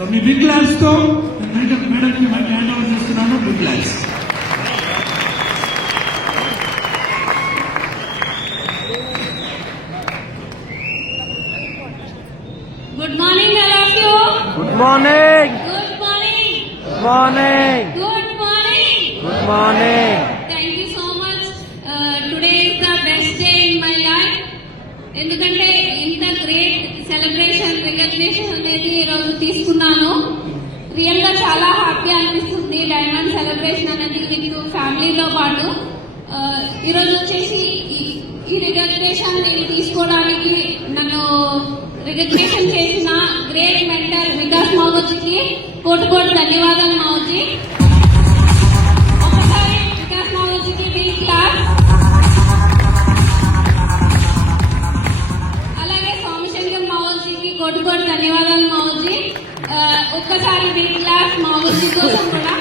So మీ big class తో మేడంకి mic hand over చేస్తున్నాను. Big class. Good morning, all of you. Good morning. Good morning. Good morning. Good morning. Good morning. Thank you so much. Today is the best day in my life. ఎందుకంటే ఇంత great celebration recognition అనేది ఈరోజు తీసుకున్నాను. Real గా చాలా happy అనిపిస్తుంది. Diamond celebration అనేది మీకు ఫ్యామిలీతో పాటు ఈరోజు వచ్చేసి ఈ రికగ్నిషన్ నేను తీసుకోవడానికి నన్ను రికగ్నిషన్ చేసిన గ్రేట్ మెంటర్ వికాస్ మావోజీకి కోటి ధన్యవాదాలు మావోజీ. ఒకసారి వికాస్ మావోజీకి బిగ్ క్లాస్. అలాగే సోమశంకర్ మావోజీకి కోటి ధన్యవాదాలు మావోజీ. ఒక్కసారి బిగ్ క్లాస్ మావోజీ కోసం కూడా.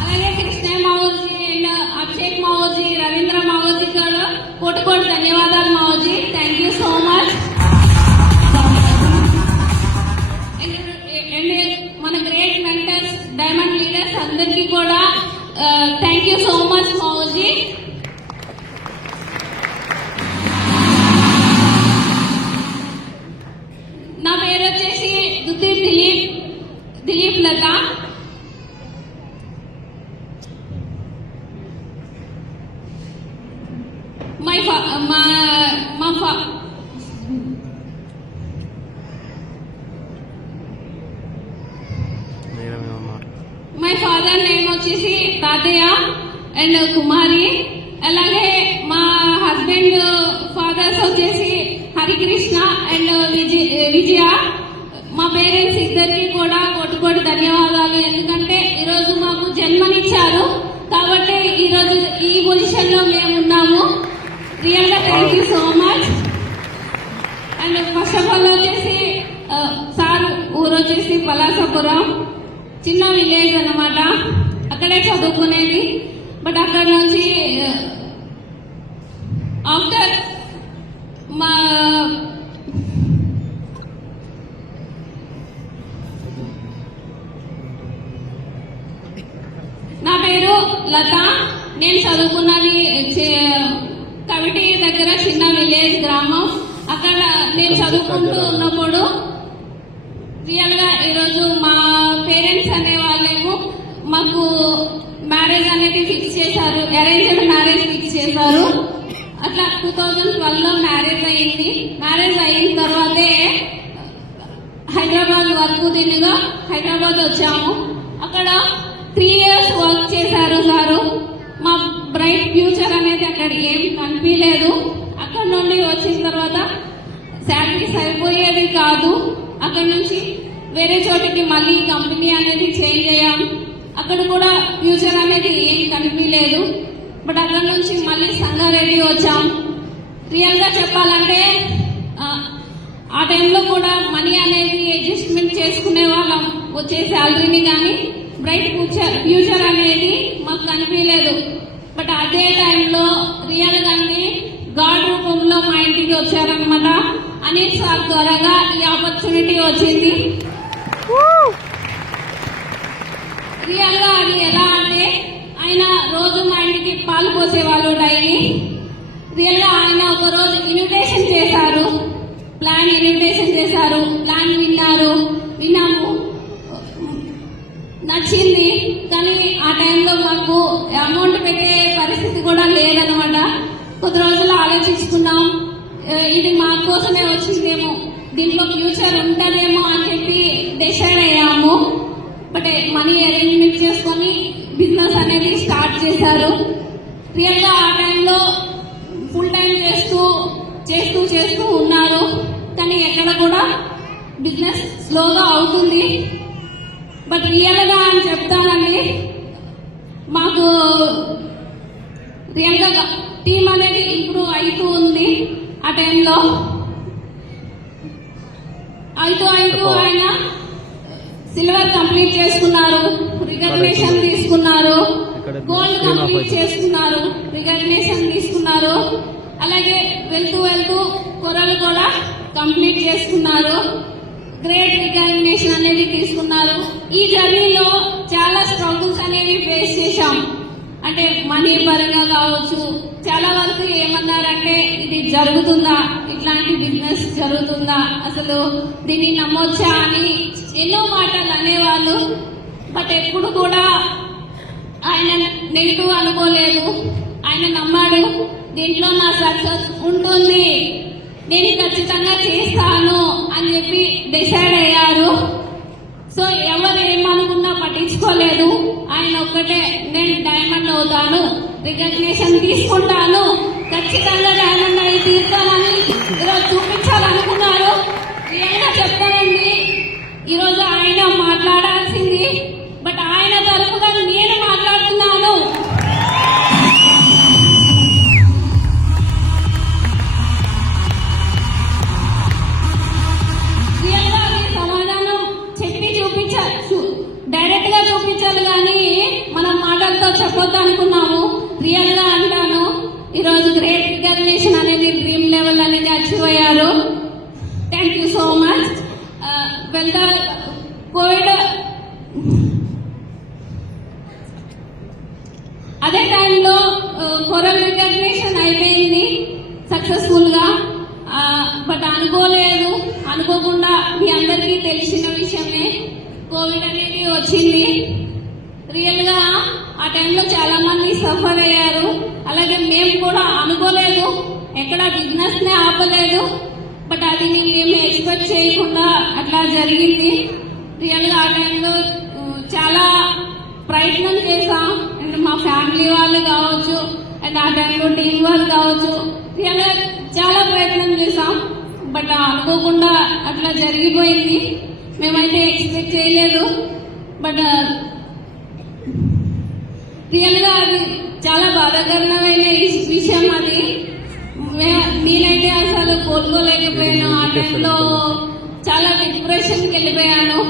అలాగే కృష్ణ మావోజీ అండ్ అభిషేక్ మావోజీ, రవీంద్ర మావోజీ కూడా కోటి ధన్యవాదాలు మావోజీ. Thank you so much. And మన గ్రేట్ మెంటర్స్, డైమండ్ లీడర్స్ అందరికీ కూడా థ్యాంక్ యూ సో మచ్ మావోజీ. నా పేరు వచ్చేసి Dutti Dilip Latha. My father name వచ్చేసి తాతయ్య అండ్ కుమారి. అలాగే మా హస్బెండ్ ఫాదర్స్ వచ్చేసి హరికృష్ణ అండ్ విజయ. మా పేరెంట్స్ ఇద్దరికి కూడా కోటి ధన్యవాదాలు. ఎందుకంటే ఈరోజు మాకు జన్మనిచ్చారు కాబట్టి ఈరోజు ఈ పొజిషన్ లో మేము ఉన్నాము. రియల్ గా thank you so much. And first of all వచ్చేసి సార్ ఊరు వచ్చేసి పలాసపురం, చిన్న విలేజ్ అన్నమాట. అక్కడే చదువుకునేది. బట్ అక్కడ నుంచి ఆఫ్టర్ మా నా పేరు లత. నేను చదువుకున్నది కవిటి దగ్గర చిన్న విలేజ్ గ్రామం. అక్కడ నేను చదువుకుంటూ ఉన్నప్పుడు రియల్ గా ఈరోజు మా పేరెంట్స్ అనే వాళ్ళేమో మాకు మ్యారేజ్ అనేది ఫిక్స్ చేశారు. అరేంజ్డ్ మ్యారేజ్ ఫిక్స్ చేశారు. అట్లా 2012లో మ్యారేజ్ అయింది. మ్యారేజ్ అయిన తర్వాతే హైదరాబాద్ వర్క్ దీనిగా హైదరాబాద్ వచ్చాము. అక్కడ 3 years వర్క్ చేశారు సారు. మా బ్రైట్ ఫ్యూచర్ అనేది అక్కడ ఏం కనిపించలేదు. అక్కడ నుండి వచ్చిన తర్వాత శాలరీ సరిపోయేది కాదు. అక్కడ నుంచి వేరే చోటకి మళ్ళీ కంపెనీ అనేది చేంజ్ అయ్యాం. అక్కడ కూడా ఫ్యూచర్ అనేది ఏం కనిపించలేదు. బట్ అక్కడ నుంచి మళ్ళీ సంగారెడ్డి వచ్చాం. రియల్ గా చెప్పాలంటే ఆ టైంలో కూడా మనీ అనేది అడ్జస్ట్మెంట్ చేసుకునే వాళ్ళం, వచ్చే శాలరీని. కానీ బ్రైట్ ఫ్యూచర్ అనేది మాకు కనిపించలేదు. బట్ అదే టైంలో రియల్ గానే గాడ్ రూపంలో మా ఇంటికి వచ్చారనమాట. అనిల్ సార్ ద్వారాగా ఈ ఆపర్చునిటీ వచ్చింది. రియల్ గా అది ఎలా అంటే ఆయన రోజు మా ఇంటికి పాలు పోసేవాళ్ళు డైలీ. రియల్ గా ఆయన ఒక రోజు ఇన్విటేషన్ చేశారు. ప్లాన్ ఇన్విటేషన్ చేశారు. ప్లాన్ విన్నాము, నచ్చింది. కానీ ఆ టైంలో మాకు అమౌంట్ పెట్టే పరిస్థితి కూడా లేదనమాట. కొద్ది రోజులు ఆలోచించుకున్నాం, ఇది మా కోసమే వచ్చిందేమో, దీంట్లో ఫ్యూచర్ ఉంటుందేమో అని చెప్పి డిసైడ్ అయ్యాము. బట్ మనీ అరేంజ్మెంట్ చేసుకొని బిజినెస్ అనేది స్టార్ట్ చేశారు. రియల్ గా ఆ టైంలో ఫుల్ టైం చేస్తూ ఉన్నారు. కానీ ఎక్కడ కూడా బిజినెస్ స్లోగా అవుతుంది. బట్ రియల్ గా అని చెప్తానండి, మాకు రియల్ గా టీం అనేది ఇంప్రూవ్ అవుతూ ఉంది. ఆ టైంలో అవుతూ ఆయన సిల్వర్ కంప్లీట్ చేసుకున్నారు, రికగ్నిషన్ తీసుకున్నారు, గోల్డ్ కంప్లీట్ చేసుకున్నారు, రికగ్నిషన్ తీసుకున్నారు. అలాగే వెళ్తూ కొరలు కూడా కంప్లీట్ చేసుకున్నారు. గ్రేట్ రికగ్నిషన్ అనేది తీసుకున్నారు. ఈ జర్నీలో చాలా స్ట్రగుల్స్ అనేవి ఫేస్ చేశాం. అంటే మనీ పరంగా కావచ్చు. చాలా వరకు ఏమన్నారంటే ఇది జరుగుతుందా, ఇట్లాంటి బిజినెస్ జరుగుతుందా, అసలు దీన్ని నమ్మొచ్చా అని ఎన్నో మాటలు అనేవాళ్ళు. బట్ ఎప్పుడు కూడా ఆయన నెగిటివ్ అనుకోలేదు. ఆయన నమ్మాడు, దీంట్లో నా సక్సెస్ ఉంటుంది, నేను ఖచ్చితంగా చేస్తాను అని చెప్పి డిసైడ్ అయ్యారు. సో ఎవరు ఏమనుకున్నా పట్టించుకోలేదు. ఆయన ఒక్కటే, నేను డైమండ్ అవుతాను, రికగ్నిషన్ తీసుకుంటాను, ఖచ్చితంగా డైమండ్ అయి తీరుతానని ఈరోజు చూపించాలనుకున్నారు. రియల్గా చెప్తానండి, ఈరోజు ఆయన మాట్లాడాల్సింది, బట్ ఆయన తరపుగా నేను మాట్లాడుతున్నాను. రియల్గా అది సమాధానం చెప్పి చూపించాలి, డైరెక్ట్ గా చూపించాలి, కానీ మనం మాటలతో చెప్పొద్దు అనుకున్నాము. రియల్ గా అంటాను, ఈరోజు గ్రేట్ రికగ్నిషన్ అనేది డ్రీమ్ లెవెల్ అనేది అచీవ్ అయ్యారు. Thank you so much. వెళ్తా కోవిడ్ అదే టైంలో కొరల్ రికగ్నిషన్ అయిపోయింది సక్సెస్ఫుల్ గా. బట్ అనుకోకుండా మీ అందరికీ తెలిసిన విషయమే, కోవిడ్ అనేది వచ్చింది. రియల్ గా ఆ టైంలో చాలా మంది సఫర్ అయ్యారు. అలాగే మేము కూడా అనుకోలేదు, ఎక్కడ బిజినెస్ నే ఆపలేదు. బట్ అది మేము ఎక్స్పెక్ట్ చేయకుండా అట్లా జరిగింది. రియల్ గా ఆ టైంలో చాలా ప్రయత్నం చేసాం. అండ్ మా ఫ్యామిలీ వాళ్ళు కావచ్చు, అండ్ ఆ టైంలో టీం వర్క్ కావచ్చు, రియల్ గా చాలా ప్రయత్నం చేసాం. బట్ అనుకోకుండా అట్లా జరిగిపోయింది. మేమైతే ఎక్స్పెక్ట్ చేయలేదు. బట్ రియల్ గా అది చాలా బాధాకరమైన విషయం. అది నేనైతే అసలు కోలుకోలేకపోయాను. ఆ టైంలో చాలా డిప్రెషన్కి వెళ్ళిపోయాను.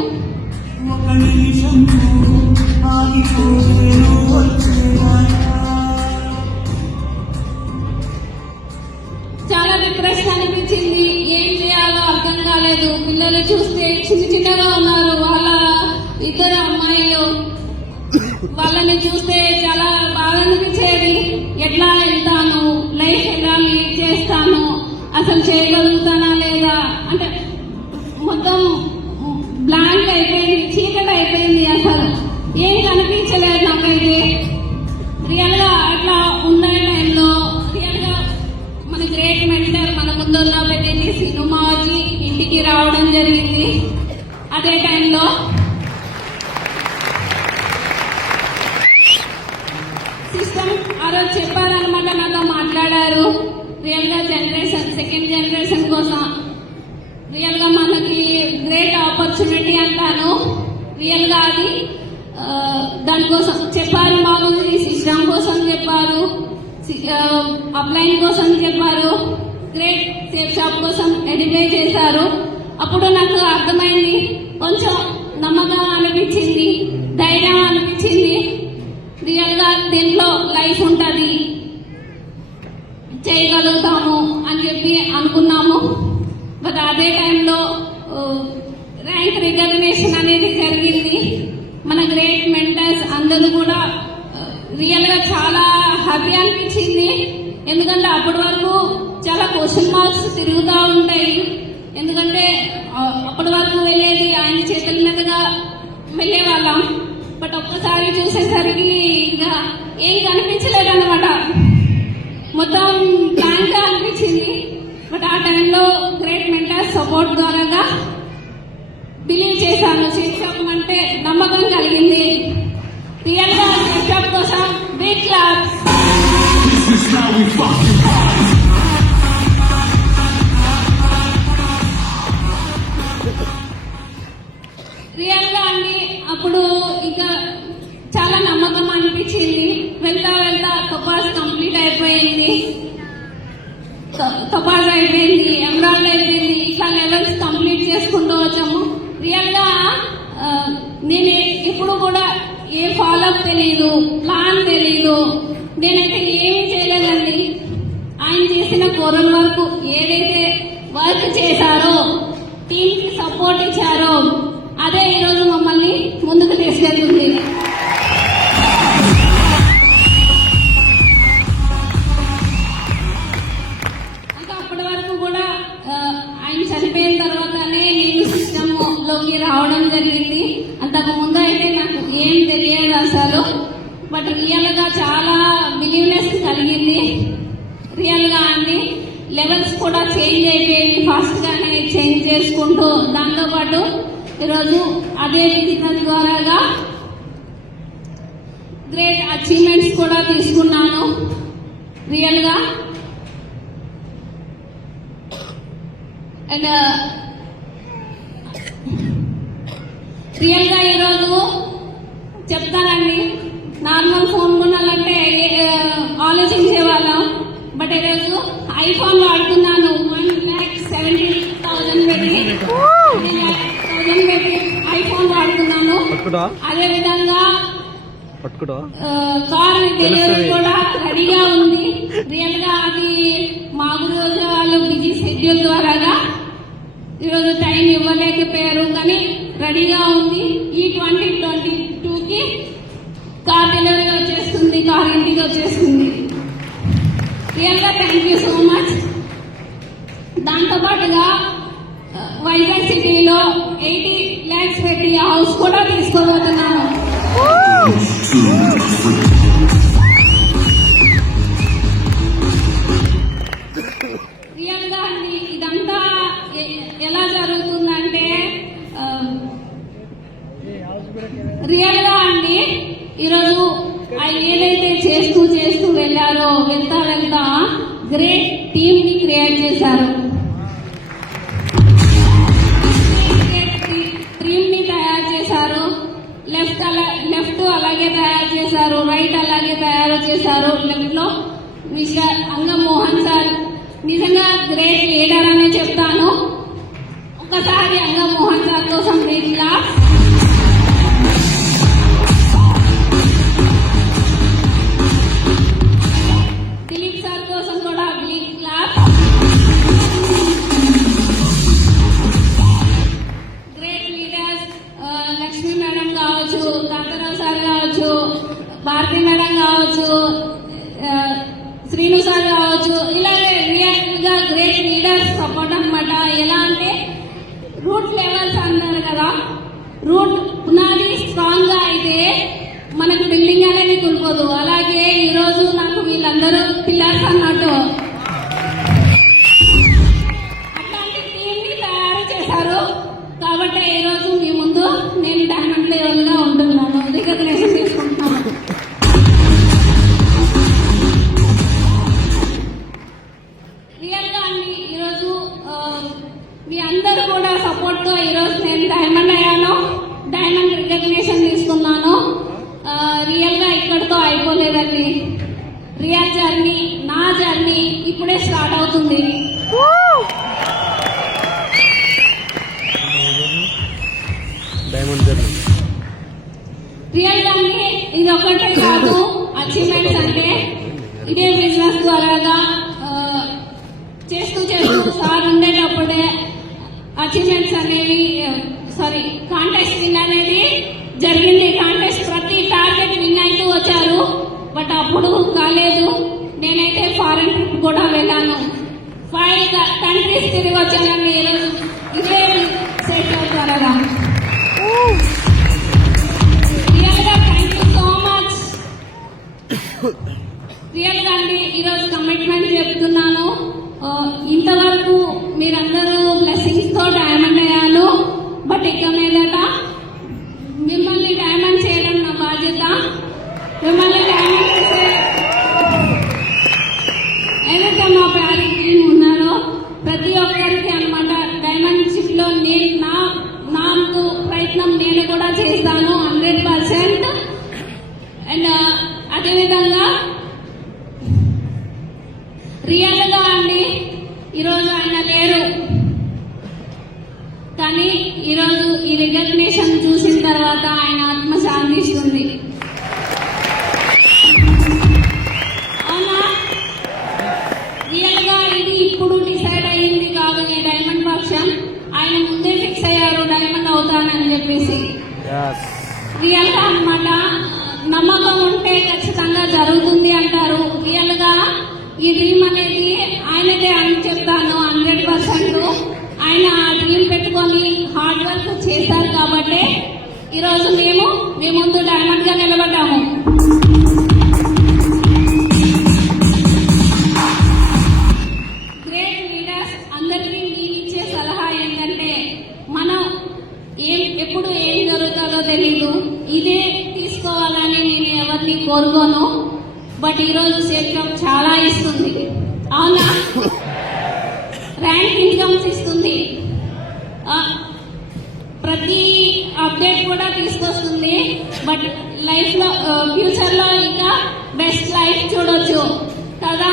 చాలా డిప్రెషన్ అనిపించింది. ఏం చేయాలో అర్థం కాలేదు. పిల్లలు చూస్తే చిన్నగా ఉన్నారు. వాళ్ళ ఇద్దరు అమ్మాయిలు, వాళ్ళని చూస్తే చాలా బాధ అనిపించేది. ఎట్లా వెళ్తాను, లైఫ్ ఎలా లీడ్ చేస్తాను, అసలు చేయగలుగుతానా లేదా అంటే మొత్తం బ్లాంక్ అయిపోయింది, చీకటి అయిపోయింది. అసలు ఏం కనిపించలేదు నాకైతే. రియల్ గా అట్లా ఉన్న టైంలో రియల్ గా మన గ్రేట్ మెంటర్ మన ముందున్న పెట్టింది సినిమాజీ ఇంటికి రావడం జరిగింది. అదే టైంలో సిస్టమ్ ఆ రోజు చెప్పారనమాట, నాతో మాట్లాడారు. రియల్ గా జనరేషన్, సెకండ్ జనరేషన్ కోసం రియల్ గా మనకి గ్రేట్ ఆపర్చునిటీ అంటాను. రియల్ గా అది దానికోసం చెప్పారు. మాకు సిస్టమ్ కోసం చెప్పారు, అప్లైన్ కోసం చెప్పారు, గ్రేట్ సేఫ్ షాప్ కోసం ఎడిఫై చేశారు. అప్పుడు నాకు అర్థమైంది, కొంచెం నమ్మకం అనిపించింది, ధైర్యం అనిపించింది. రియల్ గా దీంట్లో లైఫ్ ఉంటుంది, చేయగలుగుతాము అని చెప్పి అనుకున్నాము. బట్ అదే టైంలో ర్యాంక్ రికగ్నిషన్ అనేది జరిగింది. మన గ్రేట్ మెంటర్స్ అందరూ కూడా రియల్ గా చాలా హ్యాపీ అనిపించింది. ఎందుకంటే అప్పటి వరకు చాలా క్వశ్చన్ మార్క్స్ తిరుగుతూ ఉంటాయి. ఎందుకంటే అప్పటి వరకు వెళ్ళేది ఆయన చేతుల మీదుగా వెళ్ళే వాళ్ళం. బట్ ఒక్కసారి చూసేసరికి ఇంకా ఏం కనిపించలేదు అనమాట, మొత్తం బ్లాంక్ గా అనిపించింది. బట్ ఆ టైంలో గ్రేట్ మెంటర్స్ సపోర్ట్ ద్వారా బిలీవ్ చేశాను. శిక్షకం అంటే నమ్మకం కలిగింది. రియల్ గా శిక్షక కోసం బిగ్ క్లాప్స్. రియల్ గా అండి అప్పుడు ఇంకా చాలా నమ్మకం అనిపించింది. వెళ్తా వెళ్తా టొపాజ్ కంప్లీట్ అయిపోయింది, టొపాజ్ అయిపోయింది, ఎమరాల్డ్ అయిపోయింది. ఇట్లా లెవెల్స్ కంప్లీట్ చేసుకుంటూ వచ్చాము. రియల్ గా నేను ఇప్పుడు కూడా ఏ ఫాలోఅప్ తెలియదు, ప్లాన్ తెలియదు, నేనైతే ఏమీ చేయలేదండి. ఆయన చేసిన కోరల్ వర్క్ ఏదైతే వర్క్ చేశారో టీమ్ కి సపోర్ట్ ఇచ్చారో అదే ఈరోజు మమ్మల్ని ముందుకు తీసుకెళ్తుంది. ఇంకా అప్పటి వరకు కూడా ఆయన చనిపోయిన తర్వాతనే నేను సిస్టమ్ లోకి రావడం జరిగింది. అంతకు ముందు అయితే నాకు ఏం తెలియదు అసలు. బట్ రియల్ గా చాలా బిలీవ్నెస్ కలిగింది. రియల్ గా అండి లెవెల్స్ కూడా చేంజ్ అయిపోయి ఫాస్ట్ గానే చేంజ్ చేసుకుంటూ దాంతో పాటు ఈరోజు అదే బిజినెస్ ద్వారాగా గ్రేట్ అచీవ్మెంట్స్ కూడా తీసుకున్నాను రియల్ గా. అండ్ రియల్ గా ఈరోజు చెప్తానండి, నార్మల్ ఫోన్ కొనాలంటే ఆలోచించే వాళ్ళం. బట్ ఈరోజు ఐఫోన్ వాడుతున్నాను. 1,70,000 పెట్టి ఐఫోన్ వాడుతున్నాను. అదే విధంగా కార్ డెలివరీ కూడా రెడీగా ఉంది. రియల్ గా అది మాకు రోజు వాళ్ళు బిజీ షెడ్యూల్ ద్వారాగా ఈరోజు టైం ఇవ్వలేకపోయారు, కానీ రెడీగా ఉంది. ఈ 2022కి కార్ డెలివరీ వచ్చేస్తుంది, కార్ ఇంటికి వచ్చేస్తుంది. రియల్ గా థ్యాంక్ యూ సో మచ్. దాంతో పాటుగా వైజాగ్ సిటీలో 80 lakhs పెట్టి హౌస్ కూడా తీసుకోబోతున్నాను. రియల్ గా అండి ఇదంతా ఎలా జరుగుతుందంటే రియల్ గా అండి ఈరోజు ఆయన ఏదైతే చేస్తూ వెళ్ళారో వెళ్తా గ్రేట్ టీమ్ ని క్రియేట్ చేశారు. టీమ్ ని తయారు చేశారు. లెఫ్ట్ అలాగే తయారు చేశారు, రైట్ అలాగే తయారు చేశారు. లెఫ్ట్ లో మిస్టర్ అంగ మోహన్ సార్ నిజంగా గ్రేట్ లీడర్ అనే చెప్తాను. ఒకసారి అంగ మోహన్ సార్ కోసం బిగ్ క్లాప్స్. దిలీప్ సార్ కోసం కూడా big claps. Great leaders Lakshmi madam కావచ్చు, కాంతారావు సార్ కావచ్చు, భారతి మేడం కావచ్చు, శ్రీను సార్ కావచ్చు, ఇలాగే రియల్ గా గ్రేట్ లీడర్స్ సపోర్ట్ అన్నమాట. ఎలా అంటే రూట్ లెవెల్స్ అన్నారు కదా, రూట్ పునాది స్ట్రాంగ్ గా అయితే మనకు బిల్డింగ్ అనేది కూలిపోదు. అలాగే ఈరోజు నాకు వీళ్ళందరూ పిల్లర్స్ అన్నట్టు అట్లాంటి టీమ్ ని తయారు చేశారు. కాబట్టి ఈరోజు మీ ముందు నేను డైమండ్ లెవెల్ గా ఉంటున్నాను, రికగ్నైజేషన్ తీసుకుంటున్నాను. రియల్ గా అండి ఈరోజు మీ అందరూ కూడా సపోర్ట్ తో ఈరోజు నేను డైమండ్ అయ్యాను, డైమండ్ రికగ్నిషన్ తీసుకున్నాను. రియల్ గా ఇక్కడితో అయిపోలేదండి. రియల్ జర్నీ, నా జర్నీ ఇప్పుడే స్టార్ట్ అవుతుంది. రియల్ గా ఇది ఒకటే కాదు అచీవ్మెంట్స్ అంటే, ఇదే బిజినెస్ ద్వారాగా చేస్తూ సార్ ఉండేటప్పుడే అచీవ్మెంట్స్ అనేవి కాంటెస్ట్ విన్ అనేది జరిగింది. కాంటెస్ట్ ప్రతి టార్గెట్ విన్ అవుతూ వచ్చారు. బట్ అప్పుడు కాలేదు. నేనైతే ఫారెన్ ట్రిప్ కూడా వెళ్ళాను. 5 countries తిరిగి వచ్చానండి ఈరోజు ఇదే సెట్ త్వరగా. రియల్ గా thank you so much. Real గా అండి ఈరోజు కమిట్మెంట్ చెప్తున్నాను. ఇంతవరకు మీరందరూ బ్లెస్సింగ్స్ తో డైమండ్ అయ్యాను. బట్ ఇక మీదట మిమ్మల్ని డైమండ్ చేయడం నా బాధ్యత. మిమ్మల్ని డైమండ్ చేసే ఏదైతే మా ప్యారెంట్ టీమ్ ఉన్నారో ప్రతి ఒక్కరికి అన్నమాట డైమండ్ షిప్ లో నా ప్రయత్నం నేను కూడా చేస్తాను 100%. అండ్ అదేవిధంగా రియల్ గా అండి ఈరోజు ఆయన లేరు, కానీ ఈరోజు ఈ రికగ్నిషన్ చూసిన తర్వాత ఆయన ఆత్మ శాంతిస్తుంది. అవునా? ఇప్పుడు డిసైడ్ అయ్యింది కాదు ఈ డైమండ్ పక్షం. ఆయన ముందే ఫిక్స్ అయ్యారు డైమండ్ అవుతానని చెప్పేసి. Yes. రియల్ గా అన్నమాట. నమ్మకం ఉంటే ఖచ్చితంగా జరుగుతుంది అంటారు. రియల్ గా ఈ డ్రీమ్ అనేది ఆయనదే అని చెప్తాను 100%. ఆయన ఆ డ్రీమ్ పెట్టుకొని హార్డ్ వర్క్ చేశారు కాబట్టి ఈరోజు మేము మీ ముందు డైమండ్ గా నిలబడ్డాము. గ్రేట్ లీడర్స్ అందరికీ నేను ఇచ్చే సలహా ఏంటంటే మనం ఎప్పుడు ఏం జరుగుతుందో తెలీదు. ఇదే తీసుకోవాలని నేను ఎవరిని కోరుకోను. బట్ ఈరోజు సేఫ్ చాలా ఇస్తుంది, అవునా? ర్యాంక్ ఇన్కమ్స్ ఇస్తుంది, ప్రతి అప్డేట్ కూడా తీసుకొస్తుంది. బట్ లైఫ్ లో ఫ్యూచర్ లో ఇంకా బెస్ట్ లైఫ్ చూడొచ్చు కదా.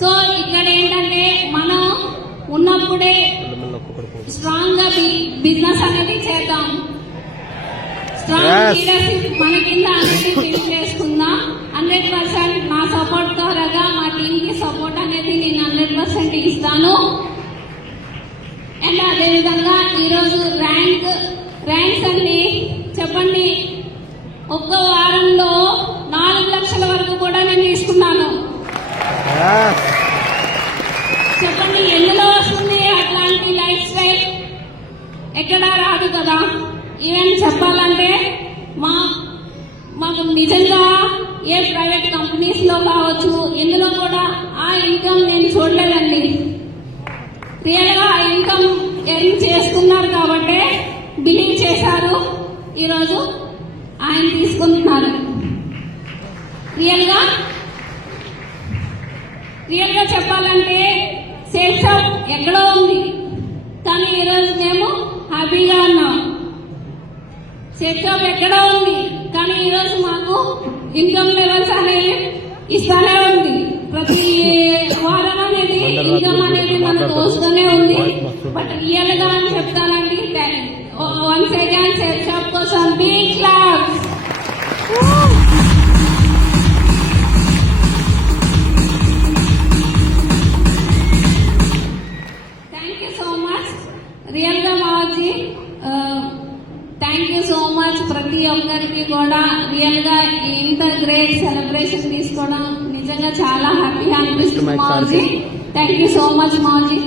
సో ఇక్కడ ఏంటంటే మనం ఉన్నప్పుడే స్ట్రాంగ్ గా బిజినెస్ అనేది చేద్దాం. స్ట్రాంగ్ లీడర్షిప్ మన కింద అనేది బిల్డ్ చేసుకుందాం. 100% నా సపోర్ట్ ద్వారాగా మా టీమ్ కి సపోర్ట్ అనేది నేను 100% ఇస్తాను. అండ్ అదేవిధంగా ఈరోజు ర్యాంక్స్ అన్ని చెప్పండి. ఒక్క వారంలో 4 లక్షల వరకు కూడా నేను తీసుకున్నాను. Yes. చెప్పండి ఎందులో వస్తుంది అట్లాంటి లైఫ్ స్టైల్? ఎక్కడా రాదు కదా. ఈవెన్ చెప్పాలంటే మాకు నిజంగా ఏ ప్రైవేట్ కంపెనీస్ లో కావచ్చు ఎందులో కూడా ఆ ఇన్కమ్ నేను చూడలేదండి. రియల్ గా ఆ ఇన్కమ్ ఎర్న్ చేసుకున్నారు కాబట్టి బిలీవ్ చేశారు. ఈరోజు ఆయన తీసుకుంటున్నారు. రియల్ గా చెప్పాలంటే సేఫ్ షాప్ ఎక్కడో ఉంది కానీ ఈరోజు మేము హ్యాపీగా ఉన్నాం. సేఫ్ షాప్ ఎక్కడో ఉంది కానీ ఈరోజు మాకు ఇన్కమ్ లెవెల్స్ అనేవి ఇస్తానే ఉంది. ప్రతి వారం అనేది ఇన్కమ్ అనేది మనకు వస్తూనే ఉంది. బట్ రియల్ గా అని చెప్తానండి. వన్స్ అగైన్ సేఫ్ షాప్ కోసం big claps. Thank you so much real గా మావజీ. థ్యాంక్ యూ సో మచ్ ప్రతి ఒక్కరికి కూడా. రియల్ గా ఇంత గ్రేట్ సెలబ్రేషన్ తీసుకోవడం నిజంగా చాలా హ్యాపీగా అనిపిస్తుంది మావజీ. థ్యాంక్ యూ సో మచ్ మావజీ.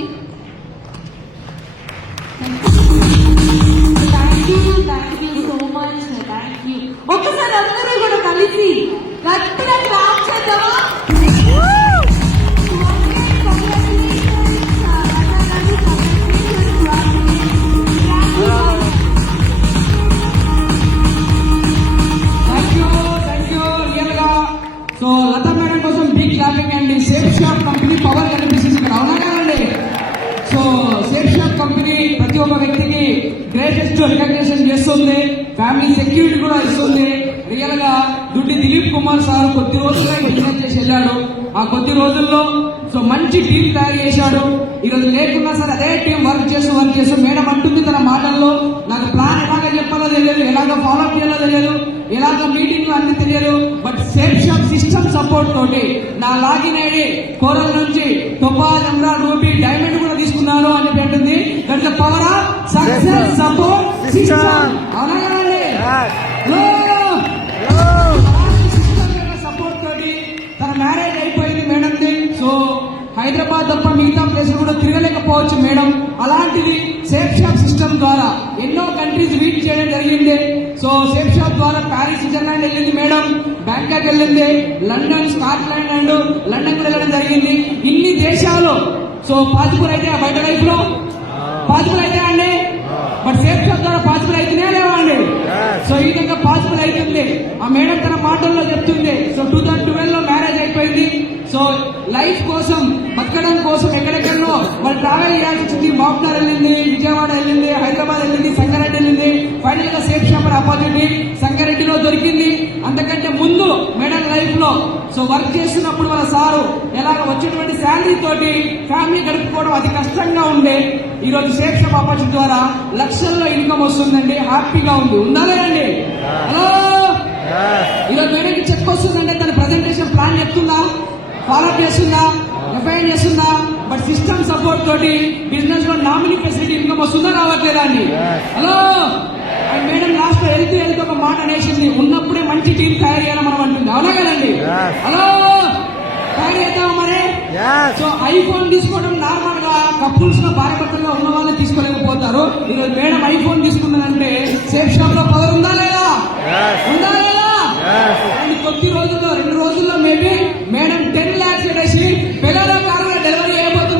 Thank you so much. Thank you. ఒక్కసారి అందరూ కూడా కలిసి గట్టిగా క్లాప్ చేద్దామా? సో లతా మేడం కోసం బిగ్ క్లాపింగ్ అండి. సేఫ్ షాప్ కంపెనీ పవర్ కనిపిస్తుంది ఇక్కడ, అవునా కదండి? సో సేఫ్ షాప్ కంపెనీ ప్రతి ఒక్క వ్యక్తికి గ్రేటెస్ట్ రికగ్నిషన్ చేస్తుంది, ఫ్యామిలీ సెక్యూరిటీ కూడా ఇస్తుంది. రియల్ గా దుడ్డి దిలీప్ కుమార్ సార్ కొద్ది రోజులుగా బిజినెస్ చేసి వెళ్ళాడు. ఆ కొద్ది రోజుల్లో సో మంచి టీం తయారు చేశాడు. ఈరోజు లేకున్నా సరే అదే టీం వర్క్ చేస్తూ మేడం అంటుంది తన మాటల్లో, నాకు ప్లాన్ ఎలాగ చెప్పాలో తెలియదు, ఎలాగ ఫాలో అప్ చేయాలో తెలియదు, ఎలాగ మీటింగ్ అన్ని తెలియదు. But safe shop system support తోటి నా లాగిన్ ఐడి కోరల్ నుంచి టొపాజ్, ఎమరాల్డ్, రూబీ, డైమండ్ కూడా తీసుకున్నాను అని పెట్టింది. దాంట్లో power of success support system, అవునా కదండి? సపోర్ట్ తోటి తన మ్యారేజ్ అయిపోయింది మేడంది. సో హైదరాబాద్ తప్ప మిగతా ప్లేస్ కూడా తిరగలేకపోవచ్చు మేడం. అలాంటిది సేఫ్ షాప్ సిస్టమ్ ద్వారా ఎన్నో కంట్రీస్ రీచ్ చేయడం జరిగింది. సో సేఫ్ షాప్ ద్వారా ప్యారిస్, స్విట్జర్లాండ్ వెళ్ళింది మేడం, బ్యాంకాక్ వెళ్ళింది, లండన్, స్కాట్లాండ్ అండ్ లండన్ కూడా వెళ్ళడం జరిగింది. ఇన్ని దేశాలు సో పాసిబుల్ అయితే బయట లైఫ్ లో పాసిబుల్ అయితే అండి. బట్ సేఫ్ షాప్ ద్వారా పాసిబుల్ అయితేనే లేవా అండి? సో ఈ విధంగా పాసిబుల్ అవుతుంది. ఆ మేడం తన మాటల్లో చెప్తుంది. సో 2012 లో మ్యారేజ్ అయిపోయింది. సో లైఫ్ కోసం బతకడం కోసం ఎక్కడెక్కడో వాళ్ళు ట్రావెల్ చేయాల్సి వచ్చింది. బాబ్నర్ వెళ్ళింది, విజయవాడ వెళ్ళింది, హైదరాబాద్ వెళ్ళింది, సంగారెడ్డి వెళ్ళింది. ఫైనల్ గా సేఫ్ షాప్ ఆపర్చునిటీ సంగారెడ్డిలో దొరికింది. అంతకంటే ముందు మేడం లైఫ్ లో సో వర్క్ చేస్తున్నప్పుడు వాళ్ళ సారు ఎలాగ వచ్చేటువంటి శాలరీ తోటి ఫ్యామిలీ గడుపుకోవడం అతి కష్టంగా ఉండే. ఈ రోజు సేఫ్ షాప్ ఆపర్చునిటీ ద్వారా లక్షల్లో ఇన్కమ్ వస్తుందండి. హ్యాపీగా ఉంది, ఉందా లేదండి? హలో, ఈరోజు మేడంకి చెక్ వస్తుందంటే తన ప్రజెంటేషన్ ప్లాన్ చెప్తుందా, ఫాలో అప్ చేస్తుందా, ఎఫ్ఐఆర్ చేస్తుందా? సిస్టమ్ సపోర్ట్ తోటి బిజినెస్ లో నామినీ ఫెసిలిటీ ఇన్కమ్ వస్తుందా రావట్లేదా అండి? Yes. Hello and madam last లో వెళ్తూ ఒక మాట అనేసింది, ఉన్నప్పుడే మంచి టీం తయారు చేయాలని మనం అంటుంది, అవునా కదండి? Yes. హలో తయారు చేద్దాం మరి. Yes. సో ఐఫోన్ తీసుకోవడం నార్మల్ గా కపుల్స్ లో భార్యభర్తలుగా ఉన్న వాళ్ళే తీసుకోలేకపోతారు. ఈరోజు మేడం ఐఫోన్ తీసుకున్నదంటే సేఫ్ షాప్ లో పవర్ ఉందా లేదా? Yes. ఉందా లేదా? Yes. అండ్ కొద్ది రోజుల్లో 2 రోజుల్లో మేబీ మేడం 10 lakhs పెట్టేసి పిల్లల కారులో డెలివరీ చేయబోతుంది.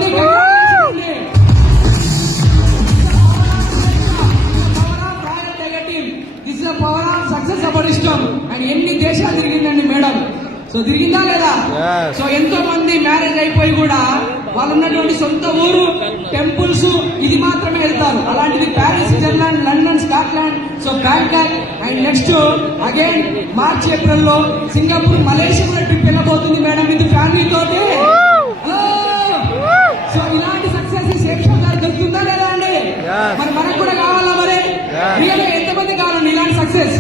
This is power of success about ఇష్టం. అండ్ ఎన్ని దేశాలు తిరిగిందండి మేడం? సో తిరిగిందా లేదా? Yes. సో ఎంతో మంది మ్యారేజ్ అయిపోయి కూడా వాళ్ళు ఉన్నటువంటి సొంత ఊరు టెంపుల్స్ ఇది మాత్రమే వెళ్తారు. అలాంటిది Paris, Switzerland, London, Scotland, so Bangkok and next again March April లో సింగపూర్, మలేషియా కూడా ట్రిప్ వెళ్ళబోతుంది మేడం ఇది ఫ్యామిలీ తోటి. హలో సో ఇలాంటి సక్సెస్ శేషం గారు దొరుకుతుందా లేదా అండి? Yes. మరి మనకు కూడా కావాలా మరి? Yes. రియల్ గా ఎంతమంది కావాలండి ఇలాంటి సక్సెస్?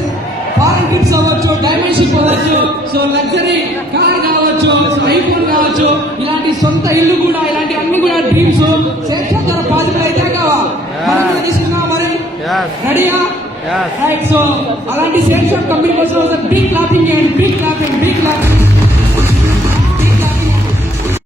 ఫారెన్ ట్రిప్స్ అవ్వచ్చు, డైమండ్ షిప్ అవ్వచ్చు, సో లగ్జరీ కార్ కావచ్చు, ఐఫోన్ కావచ్చు, ఇలాంటి సొంత ఇల్లు కూడా, ఇలాంటి అన్ని కూడా డ్రీమ్స్ శేషం ద్వారా పాసిబుల్ అయితే కావా? మనం కూడా తీసుకున్నావా మరి? Yes. రెడీయా? Yes. రైట్. సో అలాంటి శేషం కంపెనీ కోసం big clapping and big clapping.